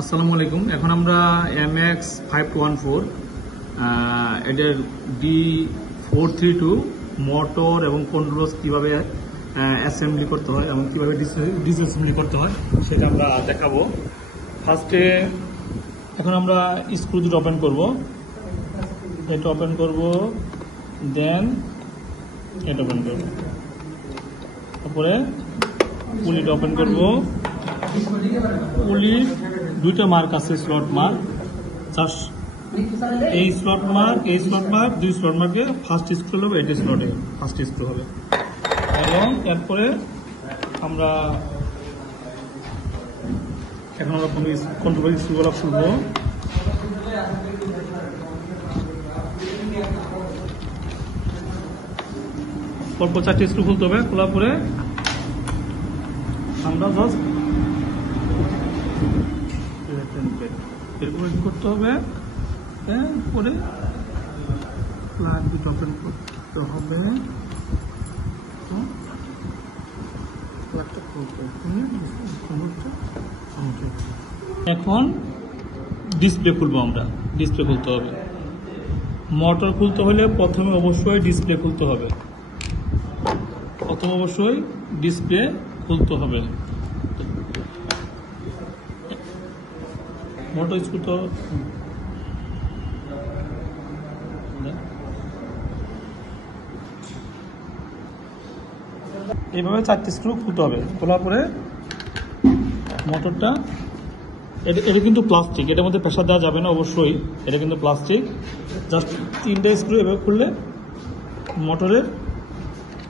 আসসালামু আলাইকুম। এখন আমরা MX5214 এটার D432 মোটর এবং কন্ট্রোলস কিভাবে অ্যাসেম্বলি করতে হয় এবং কিভাবে ডিসঅ্যাসেম্বলি করতে হয় সেটা আমরা দেখাবো। ফার্স্টে এখন আমরা স্ক্রু দুটো ওপেন করব, এটা ওপেন করব, দেন এটা ওপেন করব, তারপরে পুলিটা ওপেন করব। পুলির দুইটা মার্ক আছে, স্লট মার্ক, এই স্লট মার্ক, এই স্লট মার্ক, দুই স্লট মার্কে ফার্স্ট স্ক্রু হবে, এটা স্লটে ফার্স্ট স্ক্রু হবে। এবং এরপরে আমরা এখন আমরা কন্ট্রোল স্ক্রুগুলো খুলবো। পরপর 4টি স্ক্রু খুলতে হবে। খোলার পরে আমরা জাস্ট এরকম করতে হবে, পরে প্লাগ দুটো ওপেন করতে হবে। এখন ডিসপ্লে খুলবো, আমরা ডিসপ্লে খুলতে হবে। মোটর খুলতে হলে প্রথমে অবশ্যই ডিসপ্লে খুলতে হবে, অবশ্যই ডিসপ্লে খুলতে হবে। মোটর স্ক্রু তো এইভাবে 4টি স্ক্রু খুলতে হবে। খোলার পরে মোটরটা, এটা কিন্তু প্লাস্টিক, এটার মধ্যে প্রেসার দেওয়া যাবে না অবশ্যই, এটা কিন্তু প্লাস্টিক। জাস্ট 3টে স্ক্রু এভাবে খুললে মোটরের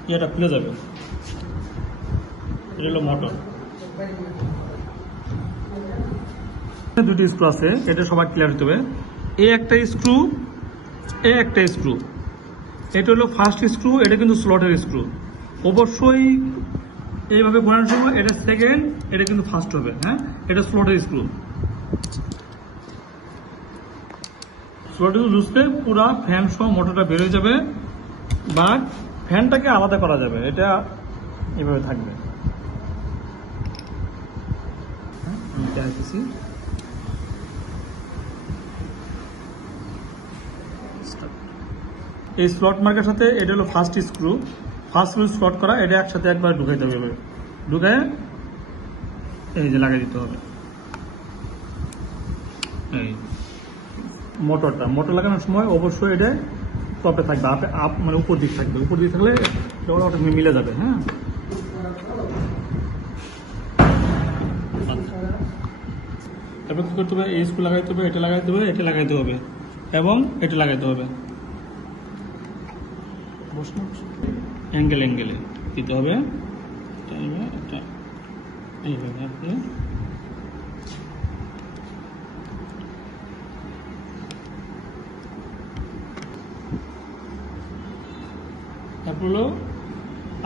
ইয়েটা খুলে যাবে। এটা হলো মোটর। দুটি স্ক্রু আছে, এটা সবার ক্লিয়ার হতে হবে। একটা স্ক্রু, একটা স্ক্রু, এটা হলো ফার্স্ট স্ক্রু, এটা কিন্তু স্লটের স্ক্রু। অবশ্যই এইভাবে ঘোরানোর সময় এটা সেকেন্ড, এটা কিন্তু ফার্স্ট হবে। হ্যাঁ, এটা স্লটের স্ক্রু। স্লটের লুজলে পুরা ফ্যান সহ মোটরটা বেরোয় যাবে, বাট ফ্যানটাকে আলাদা করা যাবে, এটা এইভাবে থাকবে। এই স্লট মার্কের সাথে এটা হলো first screw, first screw slot করা, এটা একসাথে একবার ঢুকাইতে হবে, ঢুকায় এই যে লাগিয়ে দিতে হবে। এই মোটর লাগানোর সময় অবশ্যই এটা টপে থাকবে, মানে উপর দিক থাকবে, উপর দিক থাকলে ওটা মিলে যাবে। হ্যাঁ, তারপর কি করতে হবে, এই স্ক্রু লাগাইতে হবে, এটা লাগাইতে হবে, এটা লাগাইতে হবে এবং এটা লাগাইতে হবে। অ্যাঙ্গেলে দিতে হবে, এইভাবে তারপর হলো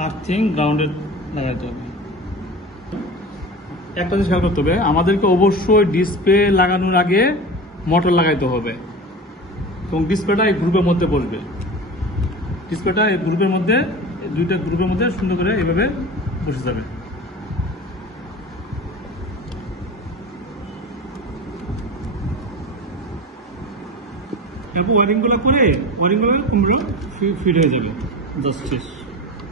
আর্থিং গ্রাউন্ডে লাগাইতে হবে। একটা জিনিস খেয়াল করতে হবে, আমাদেরকে অবশ্যই ডিসপ্লে লাগানোর আগে মোটর লাগাইতে হবে এবং ডিসপ্লেটা এই গ্রুপের মধ্যে বসবে। ডিসপ্লেটা এই গ্রুপের মধ্যে, দুইটা গ্রুপের মধ্যে সুন্দর করে এইভাবে বসে যাবে। এরপর ওয়ারিংগুলো করে, ওয়ারিংগুলো ফিট হয়ে যাবে। জাস্ট